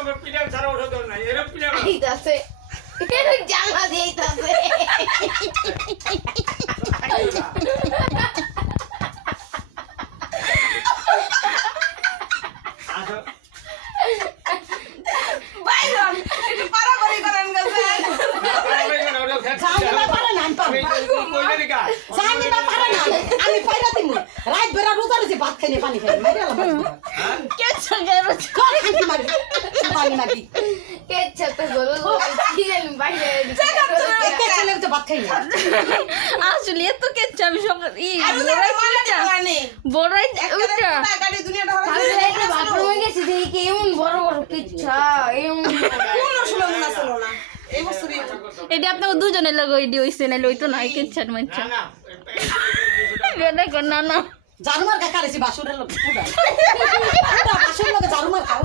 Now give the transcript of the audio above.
তোমার পিড়া ছাড়া ওষুধ নাই এরকম পিড়া এইতাছে জানলা দিয়েইতাছে বাইরন একটু পারাপারি করেন গেছে জানি না পারে না আমি পারবো জানি না পারে না আমি পাইরা দিমু রাত বেড়া রোজা রয়েছে ভাত খাইনি পানি খাই মাইরা কেচ্ছা গেরো করে খাইতে মারি পানি মারি কেচ্ছা তো গরু কি জানি বাইরে একে ছেলে তো ভাত খাই না আসলে এত কেচ্ছা আমি সকাল আমি তো মানে জানি বড়াই একটা গাড়ি দুনিয়াটা আমি একটা বাথরুমে গেছি দেখি কেমন বড় বড় কেচ্ছা এমন কোন সময় মনে ছিল না এই বছরই এটা আপনাকে দুজনের লগে ওই দিয়ে হইছে না লইতো না এই কেচ্ছার মাইচ্ছা দেখো না না জারুমার কাকারেছি বাসুরের লোক পুরা বাসুর লোক জারুমার খাও